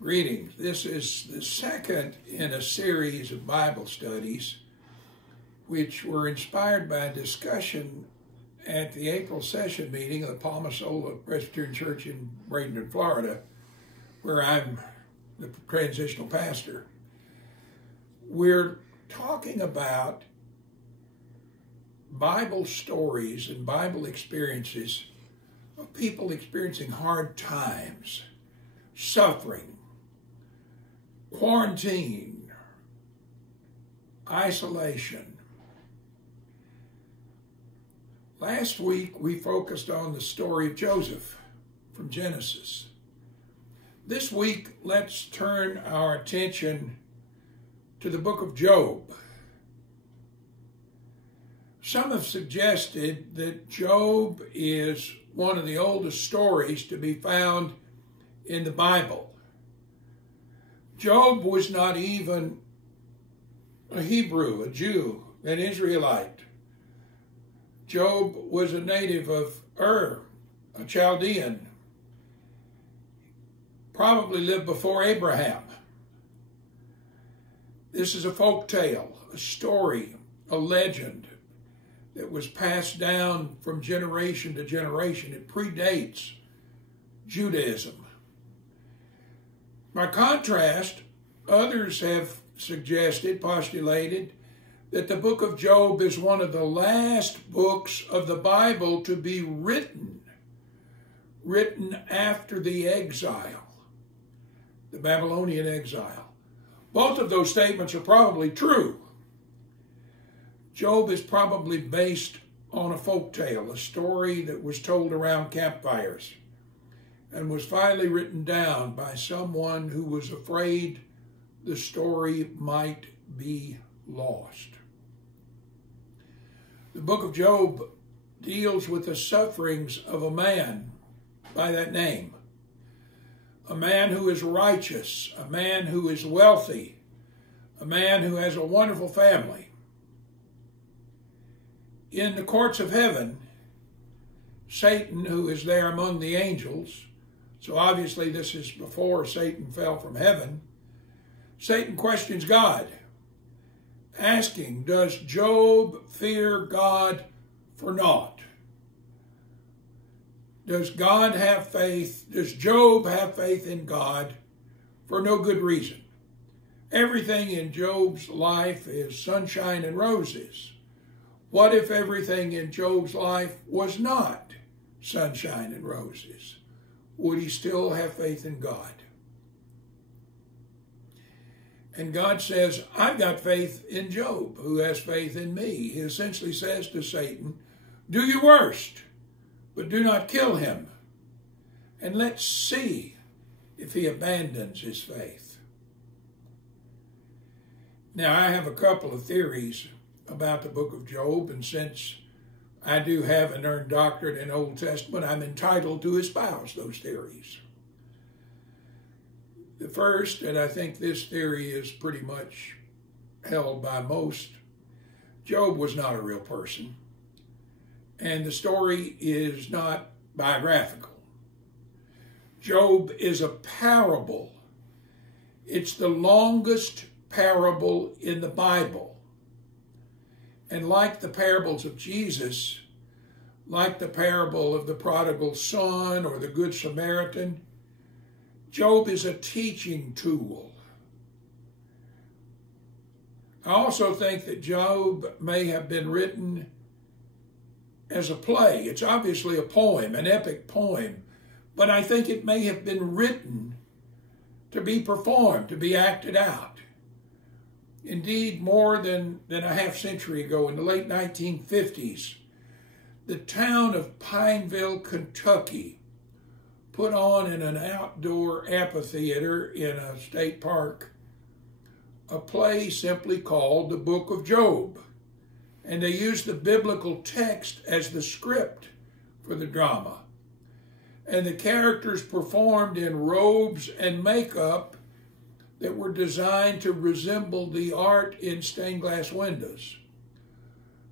Greetings. This is the second in a series of Bible studies which were inspired by a discussion at the April session meeting of the Palmasola Presbyterian Church in Bradenton, Florida, where I'm the transitional pastor. We're talking about Bible stories and Bible experiences of people experiencing hard times, suffering, quarantine, isolation. Last week we focused on the story of Joseph from Genesis. This week let's turn our attention to the book of Job. Some have suggested that Job is one of the oldest stories to be found in the Bible. Job was not even a Hebrew, a Jew, an Israelite. Job was a native of Ur, a Chaldean, probably lived before Abraham. This is a folk tale, a story, a legend that was passed down from generation to generation. It predates Judaism. By contrast, others have suggested, postulated, that the book of Job is one of the last books of the Bible to be written after the exile, the Babylonian exile. Both of those statements are probably true. Job is probably based on a folk tale, a story that was told around campfires, and was finally written down by someone who was afraid the story might be lost. The book of Job deals with the sufferings of a man by that name, a man who is righteous, a man who is wealthy, a man who has a wonderful family. In the courts of heaven, Satan, who is there among the angels, so obviously this is before Satan fell from heaven, Satan questions God, asking, does Job fear God for naught? Does God have faith? Does Job have faith in God for no good reason? Everything in Job's life is sunshine and roses. What if everything in Job's life was not sunshine and roses? Would he still have faith in God? And God says, I've got faith in Job, who has faith in me. He essentially says to Satan, do your worst, but do not kill him. And let's see if he abandons his faith. Now, I have a couple of theories about the book of Job, and since I do have an earned doctorate in Old Testament, I'm entitled to espouse those theories. The first, and I think this theory is pretty much held by most, Job was not a real person, and the story is not biographical. Job is a parable. It's the longest parable in the Bible. And like the parables of Jesus, like the parable of the prodigal son or the Good Samaritan, Job is a teaching tool. I also think that Job may have been written as a play. It's obviously a poem, an epic poem, but I think it may have been written to be performed, to be acted out. Indeed, more than a half century ago, in the late 1950s, the town of Pineville, Kentucky, put on in an outdoor amphitheater in a state park a play simply called The Book of Job. And they used the biblical text as the script for the drama. And the characters performed in robes and makeup that were designed to resemble the art in stained glass windows.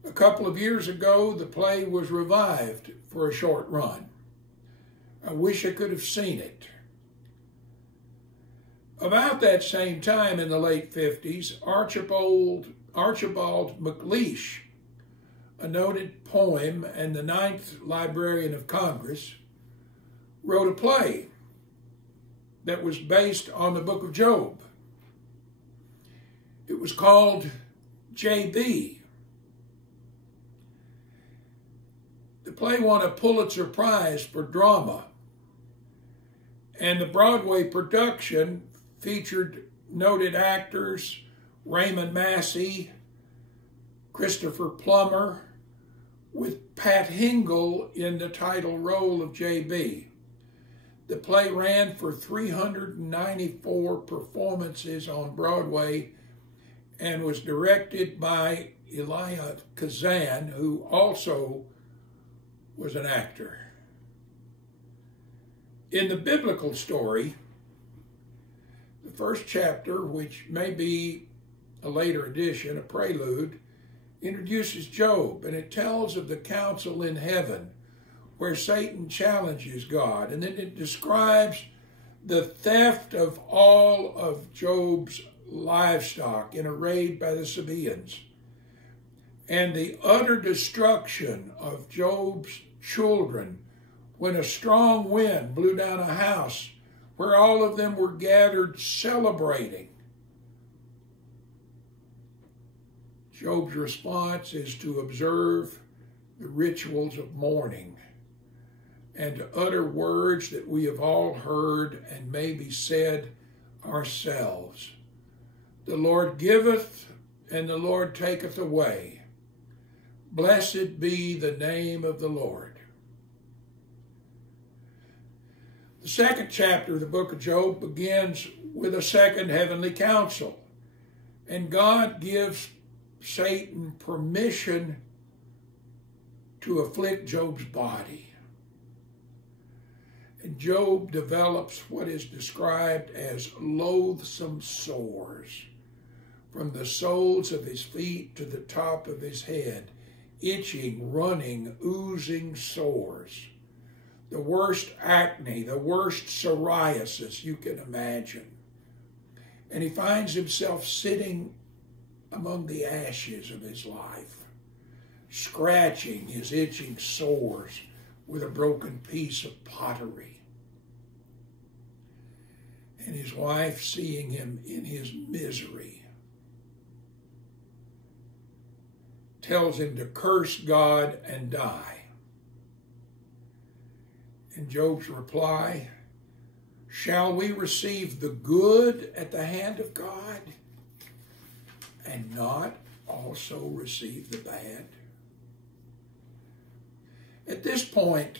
A couple of years ago, the play was revived for a short run. I wish I could have seen it. About that same time in the late 50s, Archibald MacLeish, a noted poem and the 9th Librarian of Congress, wrote a play that was based on the book of Job. It was called J.B. The play won a Pulitzer Prize for drama, and the Broadway production featured noted actors Raymond Massey, Christopher Plummer, with Pat Hingle in the title role of J.B. The play ran for 394 performances on Broadway and was directed by Elia Kazan, who also was an actor. In the biblical story, the first chapter, which may be a later edition, a prelude, introduces Job, and it tells of the council in heaven where Satan challenges God, and then it describes the theft of all of Job's livestock in a raid by the Sabaeans, and the utter destruction of Job's children when a strong wind blew down a house where all of them were gathered celebrating. Job's response is to observe the rituals of mourning and to utter words that we have all heard and maybe said ourselves. The Lord giveth and the Lord taketh away. Blessed be the name of the Lord. The second chapter of the book of Job begins with a second heavenly council, and God gives Satan permission to afflict Job's body. And Job develops what is described as loathsome sores from the soles of his feet to the top of his head, itching, running, oozing sores. The worst acne, the worst psoriasis you can imagine. And he finds himself sitting among the ashes of his life, scratching his itching sores with a broken piece of pottery. And his wife, seeing him in his misery, tells him to curse God and die. And Job's reply, shall we receive the good at the hand of God and not also receive the bad? At this point,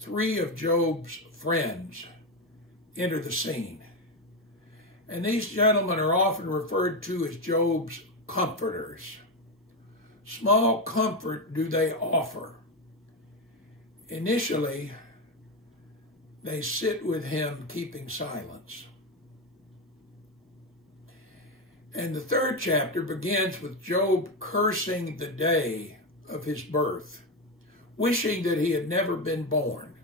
3 of Job's friends enter the scene. And these gentlemen are often referred to as Job's comforters. Small comfort do they offer. Initially, they sit with him keeping silence. And the third chapter begins with Job cursing the day of his birth, wishing that he had never been born.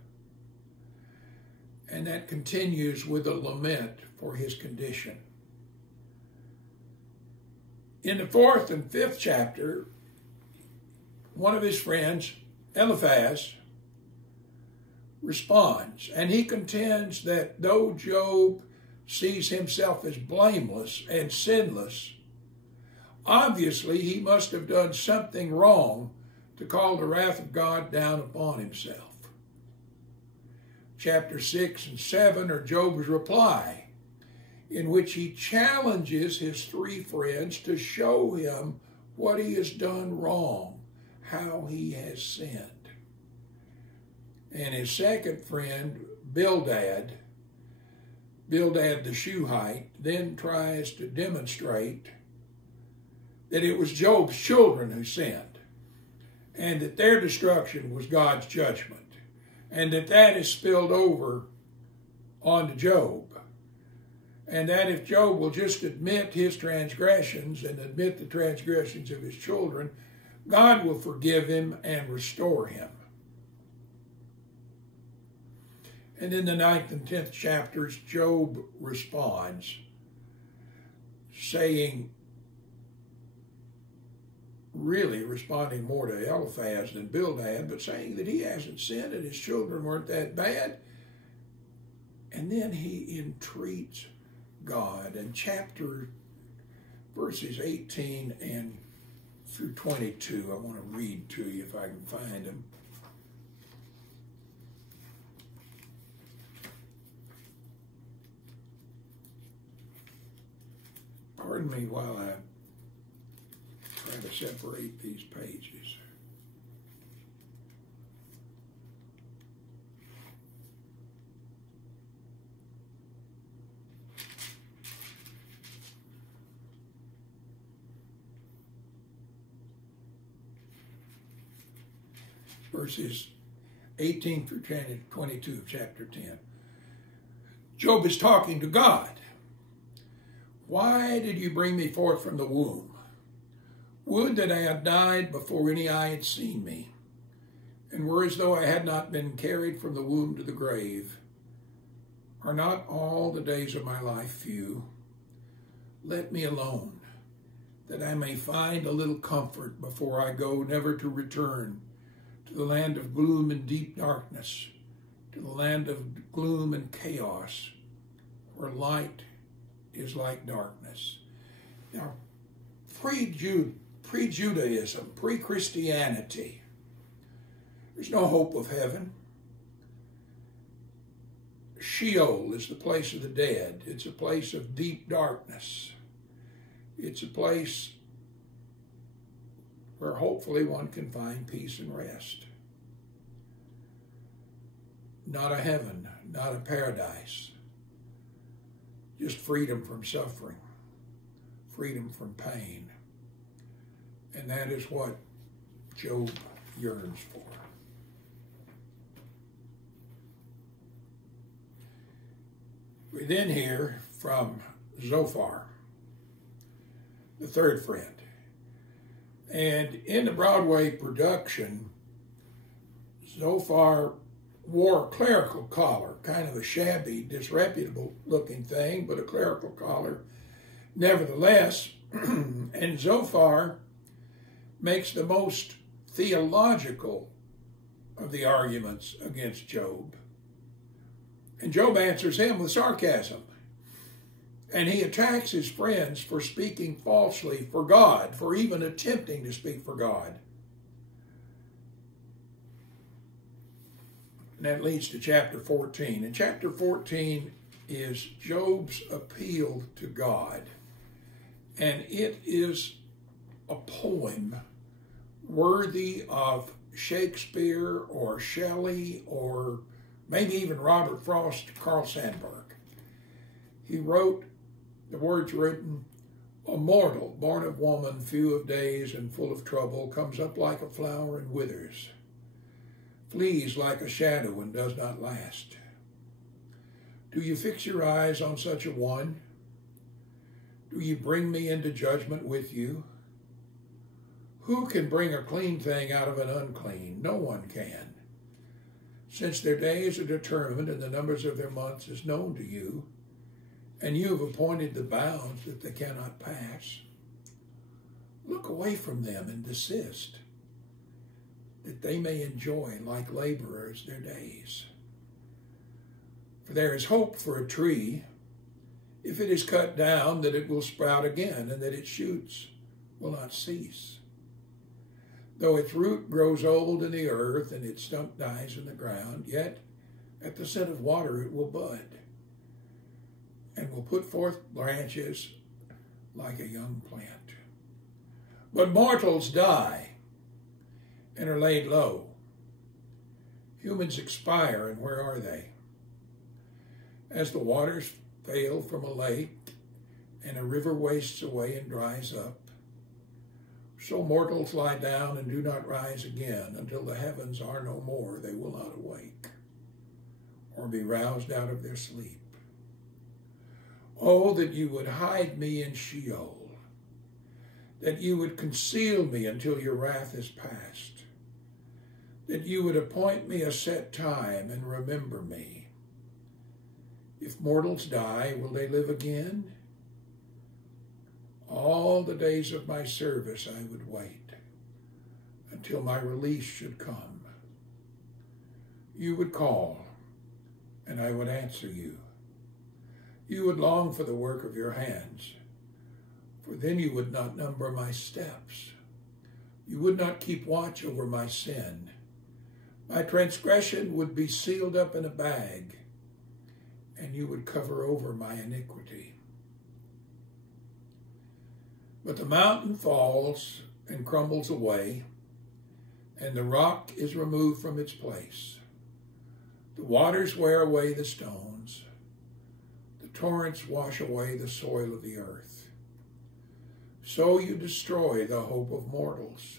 And that continues with a lament for his condition. In the 4th and 5th chapter, one of his friends, Eliphaz, responds, and he contends that though Job sees himself as blameless and sinless, obviously he must have done something wrong to call the wrath of God down upon himself. Chapter 6 and 7 are Job's reply, in which he challenges his 3 friends to show him what he has done wrong, how he has sinned. And his second friend, Bildad the Shuhite, then tries to demonstrate that it was Job's children who sinned, and that their destruction was God's judgment, and that is spilled over onto Job. And that if Job will just admit his transgressions and admit the transgressions of his children, God will forgive him and restore him. And in the 9th and 10th chapters, Job responds, saying, really responding more to Eliphaz than Bildad, but saying that he hasn't sinned and his children weren't that bad. And then he entreats God. And verses 18 and through 22, I want to read to you if I can find them. Pardon me while I try to separate these pages. Verses 18 through 22 of chapter 10. Job is talking to God. Why did you bring me forth from the womb? Would that I had died before any eye had seen me, and were as though I had not been carried from the womb to the grave. Are not all the days of my life few? Let me alone, that I may find a little comfort before I go, never to return to the land of gloom and deep darkness, to the land of gloom and chaos, where light is like darkness. Now, pre-Judaism, pre-Christianity, there's no hope of heaven. Sheol is the place of the dead. It's a place of deep darkness. It's a place where hopefully one can find peace and rest. Not a heaven, not a paradise. Just freedom from suffering, freedom from pain. And that is what Job yearns for. We then hear from Zophar, the third friend. And in the Broadway production, Zophar wore a clerical collar, kind of a shabby, disreputable looking thing, but a clerical collar nevertheless. And Zophar makes the most theological of the arguments against Job. And Job answers him with sarcasm. And he attacks his friends for speaking falsely for God, for even attempting to speak for God. And that leads to chapter 14. And chapter 14 is Job's appeal to God. And it is a poem worthy of Shakespeare or Shelley or maybe even Robert Frost, Carl Sandburg. He wrote, the words written, a mortal, born of woman, few of days and full of trouble, comes up like a flower and withers, flees like a shadow and does not last. Do you fix your eyes on such a one? Do you bring me into judgment with you? Who can bring a clean thing out of an unclean? No one can. Since their days are determined and the numbers of their months is known to you, and you have appointed the bounds that they cannot pass, look away from them and desist, that they may enjoy like laborers their days. For there is hope for a tree, if it is cut down, that it will sprout again, and that its shoots will not cease. Though its root grows old in the earth, and its stump dies in the ground, yet at the scent of water it will bud, and will put forth branches like a young plant. But mortals die and are laid low. Humans expire, and where are they? As the waters fail from a lake, and a river wastes away and dries up, so mortals lie down and do not rise again. Until the heavens are no more, they will not awake or be roused out of their sleep. Oh, that you would hide me in Sheol, that you would conceal me until your wrath is past, that you would appoint me a set time and remember me, If mortals die, will they live again? All the days of my service I would wait until my release should come. You would call, and I would answer you. You would long for the work of your hands, for then you would not number my steps. You would not keep watch over my sin. My transgression would be sealed up in a bag, and you would cover over my iniquity. But the mountain falls and crumbles away, and the rock is removed from its place. The waters wear away the stones. The torrents wash away the soil of the earth. So you destroy the hope of mortals.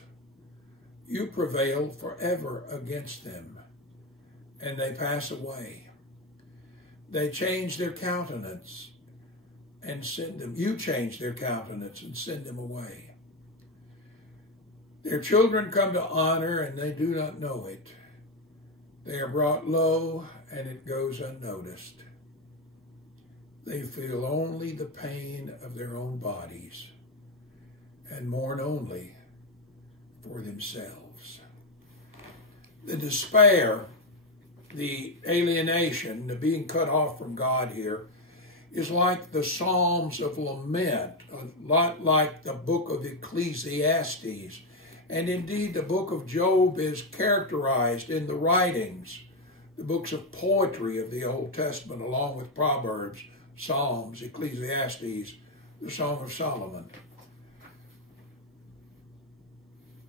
You prevail forever against them, and they pass away. They change their countenance and send them. You change their countenance and send them away. Their children come to honor, and they do not know it. They are brought low, and it goes unnoticed. They feel only the pain of their own bodies and mourn only for themselves. The despair, the alienation, the being cut off from God here, is like the Psalms of Lament, a lot like the book of Ecclesiastes. And indeed, the book of Job is characterized in the writings, the books of poetry of the Old Testament, along with Proverbs, Psalms, Ecclesiastes, the Song of Solomon.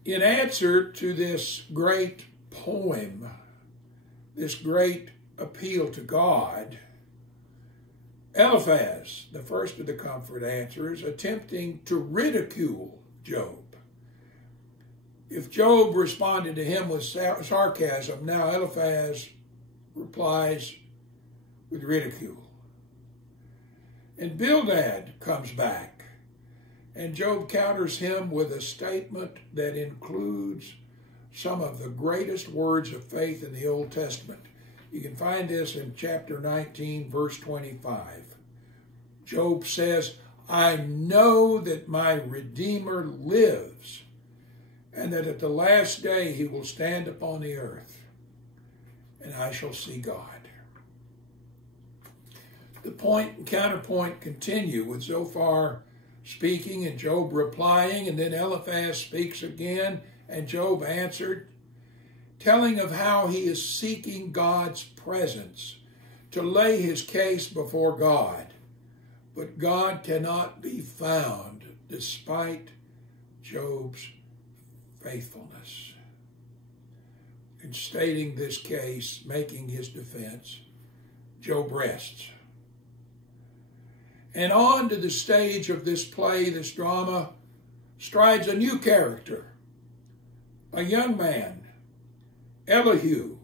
In answer to this great poem, this great appeal to God, Eliphaz, the first of the comfort answers, attempting to ridicule Job. If Job responded to him with sarcasm, now Eliphaz replies with ridicule. And Bildad comes back, and Job counters him with a statement that includes some of the greatest words of faith in the Old Testament. You can find this in chapter 19, verse 25. Job says, I know that my Redeemer lives, and that at the last day he will stand upon the earth, and I shall see God. The point and counterpoint continue with Zophar speaking and Job replying, and then Eliphaz speaks again, and Job answered, telling of how he is seeking God's presence to lay his case before God. But God cannot be found despite Job's faithfulness. In stating this case, making his defense, Job rests. And on to the stage of this play, this drama, strides a new character, a young man, Elihu.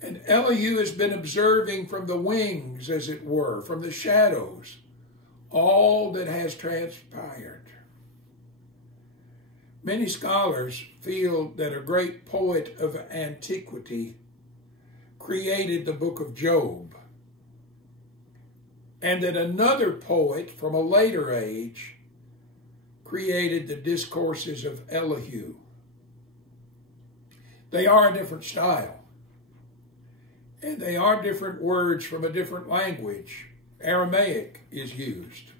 And Elihu has been observing from the wings, as it were, from the shadows, all that has transpired. Many scholars feel that a great poet of antiquity created the book of Job, and that another poet from a later age created the discourses of Elihu. They are a different style, and they are different words from a different language. Aramaic is used.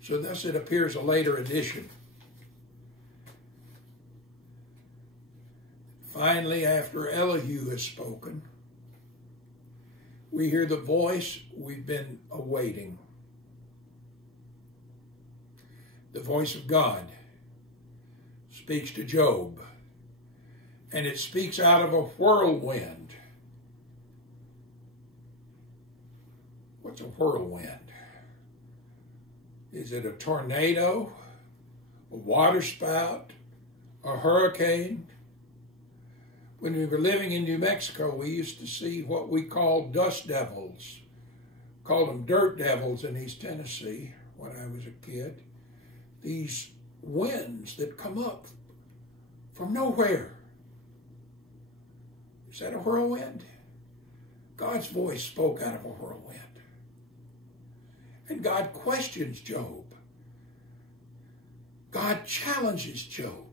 So thus it appears a later edition. Finally, after Elihu has spoken, we hear the voice we've been awaiting. The voice of God speaks to Job, and it speaks out of a whirlwind. What's a whirlwind? Is it a tornado, a waterspout, a hurricane? When we were living in New Mexico, we used to see what we called dust devils. Called them dirt devils in East Tennessee when I was a kid. These winds that come up from nowhere. Is that a whirlwind? God's voice spoke out of a whirlwind. And God questions Job. God challenges Job.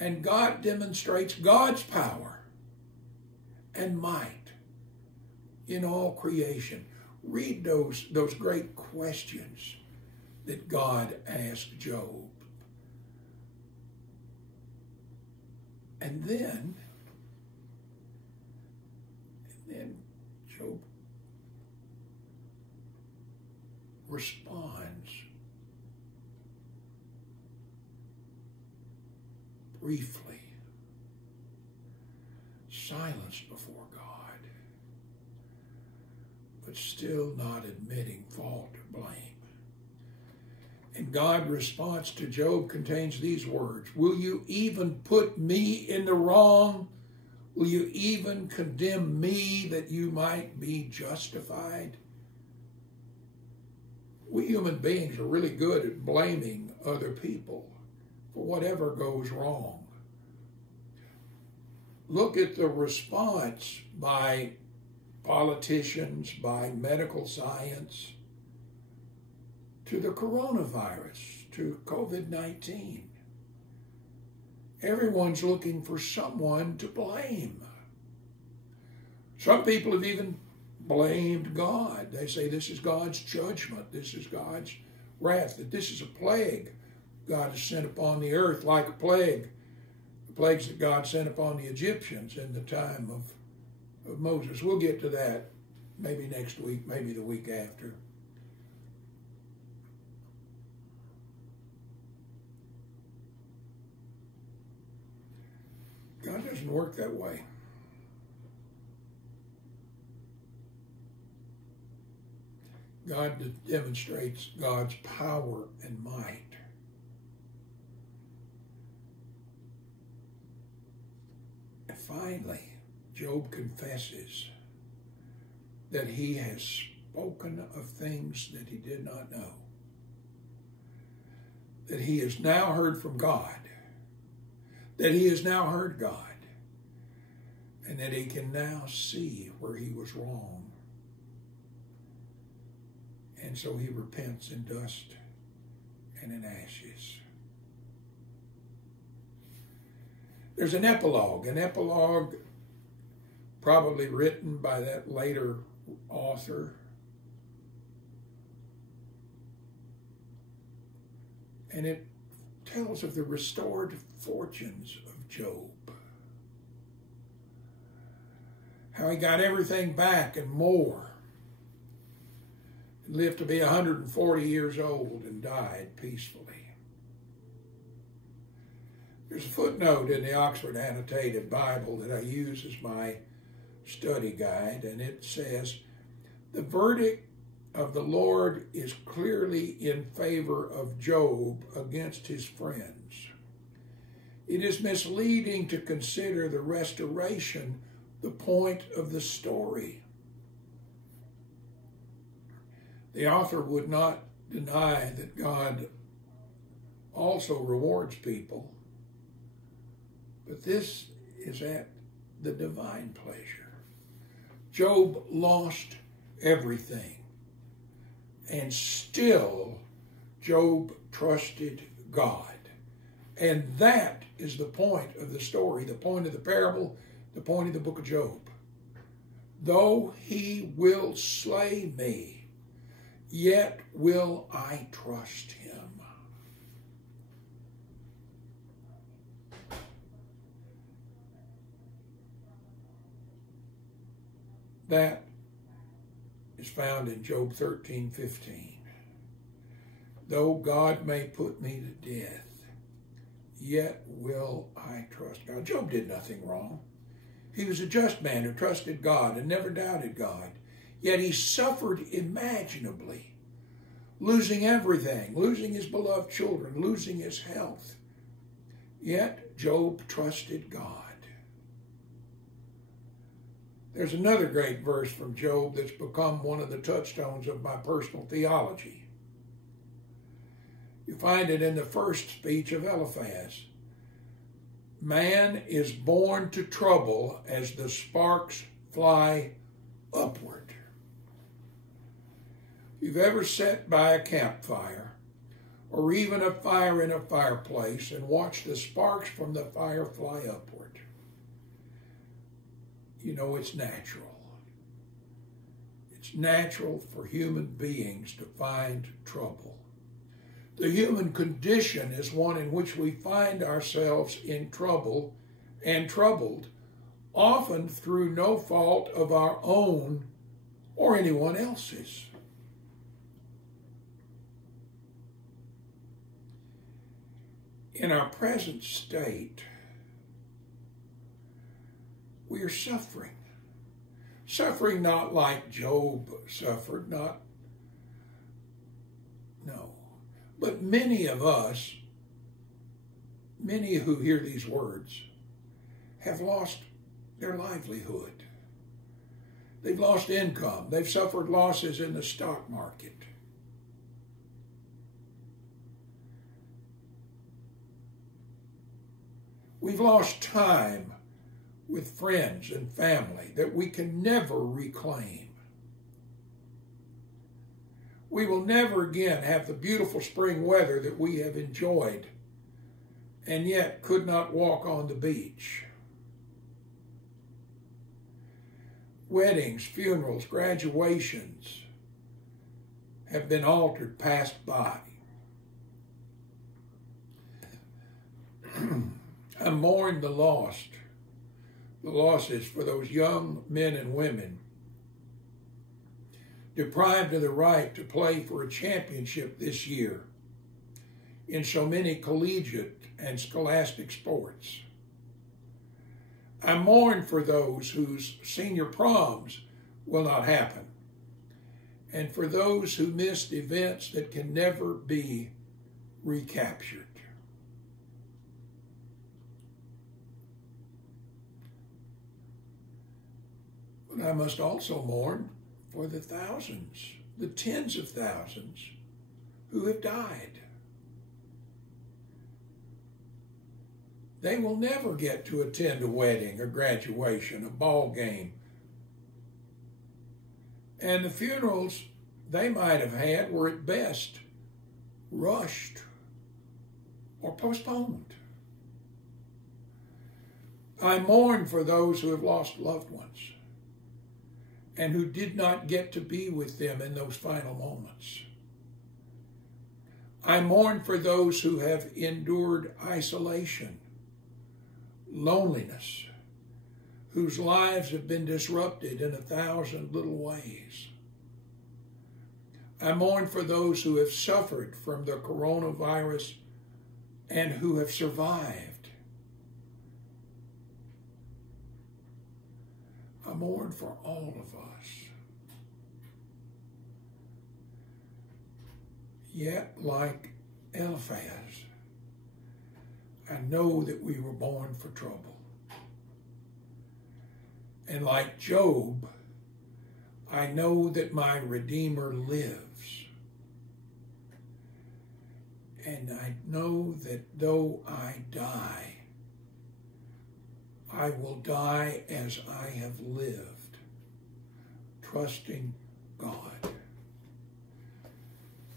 And God demonstrates God's power and might in all creation. Read those great questions that God asked Job. And then Job responds briefly, silenced before God, but still not admitting fault or blame. And God's response to Job contains these words: will you even put me in the wrong? Will you even condemn me that you might be justified? We human beings are really good at blaming other people for whatever goes wrong. Look at the response by politicians, by medical science, to the coronavirus, to COVID-19. Everyone's looking for someone to blame. Some people have even blamed God. They say this is God's judgment, this is God's wrath, that this is a plague God has sent upon the earth, like a plague, the plagues that God sent upon the Egyptians in the time of Moses. We'll get to that maybe next week, maybe the week after. God doesn't work that way. God demonstrates God's power and might. And finally, Job confesses that he has spoken of things that he did not know, that he has now heard from God, that he has now heard God, and that he can now see where he was wrong. And so he repents in dust and in ashes. There's an epilogue probably written by that later author. And it tells of the restored fortunes of Job. How he got everything back and more. He lived to be 140 years old and died peacefully. There's a footnote in the Oxford Annotated Bible that I use as my study guide, and it says, the verdict of the Lord is clearly in favor of Job against his friends. It is misleading to consider the restoration the point of the story. The author would not deny that God also rewards people, but this is at the divine pleasure. Job lost everything, and still Job trusted God. And that is the point of the story, the point of the parable, the point of the book of Job. Though he will slay me, yet will I trust him. That is found in Job 13:15. Though God may put me to death, yet will I trust God. Job did nothing wrong. He was a just man who trusted God and never doubted God. Yet he suffered imaginably, losing everything, losing his beloved children, losing his health. Yet Job trusted God. There's another great verse from Job that's become one of the touchstones of my personal theology. You find it in the first speech of Eliphaz. Man is born to trouble as the sparks fly upward. If you've ever sat by a campfire or even a fire in a fireplace and watched the sparks from the fire fly upward, you know it's natural. It's natural for human beings to find trouble. The human condition is one in which we find ourselves in trouble and troubled, often through no fault of our own or anyone else's. In our present state, we are suffering. Suffering not like Job suffered, but many of us, many who hear these words, have lost their livelihood. They've lost income. They've suffered losses in the stock market. We've lost time with friends and family that we can never reclaim. We will never again have the beautiful spring weather that we have enjoyed and yet could not walk on the beach. Weddings, funerals, graduations have been altered, passed by. I mourn the losses for those young men and women deprived of the right to play for a championship this year in so many collegiate and scholastic sports. I mourn for those whose senior proms will not happen, and for those who missed events that can never be recaptured. But I must also mourn for the thousands, the tens of thousands who have died. They will never get to attend a wedding, a graduation, a ball game. And the funerals they might have had were at best rushed or postponed. I mourn for those who have lost loved ones and who did not get to be with them in those final moments. I mourn for those who have endured isolation, loneliness, whose lives have been disrupted in 1,000 little ways. I mourn for those who have suffered from the coronavirus and who have survived. I mourn for all of us. Yet, like Eliphaz, I know that we were born for trouble. And like Job, I know that my Redeemer lives. And I know that though I die, I will die as I have lived, trusting God.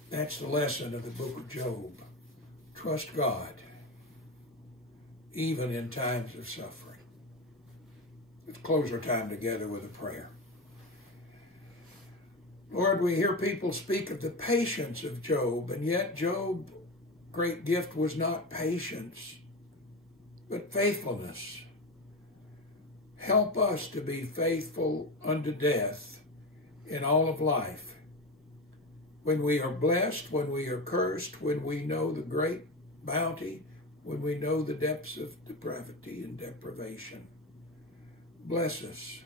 That's the lesson of the book of Job. Trust God, even in times of suffering. Let's close our time together with a prayer. Lord, we hear people speak of the patience of Job, and yet Job's great gift was not patience, but faithfulness. Help us to be faithful unto death in all of life. When we are blessed, when we are cursed, when we know the great bounty, when we know the depths of depravity and deprivation. Bless us,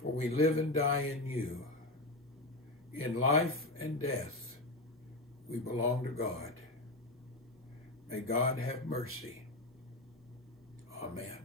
for we live and die in you. In life and death, we belong to God. May God have mercy. Amen.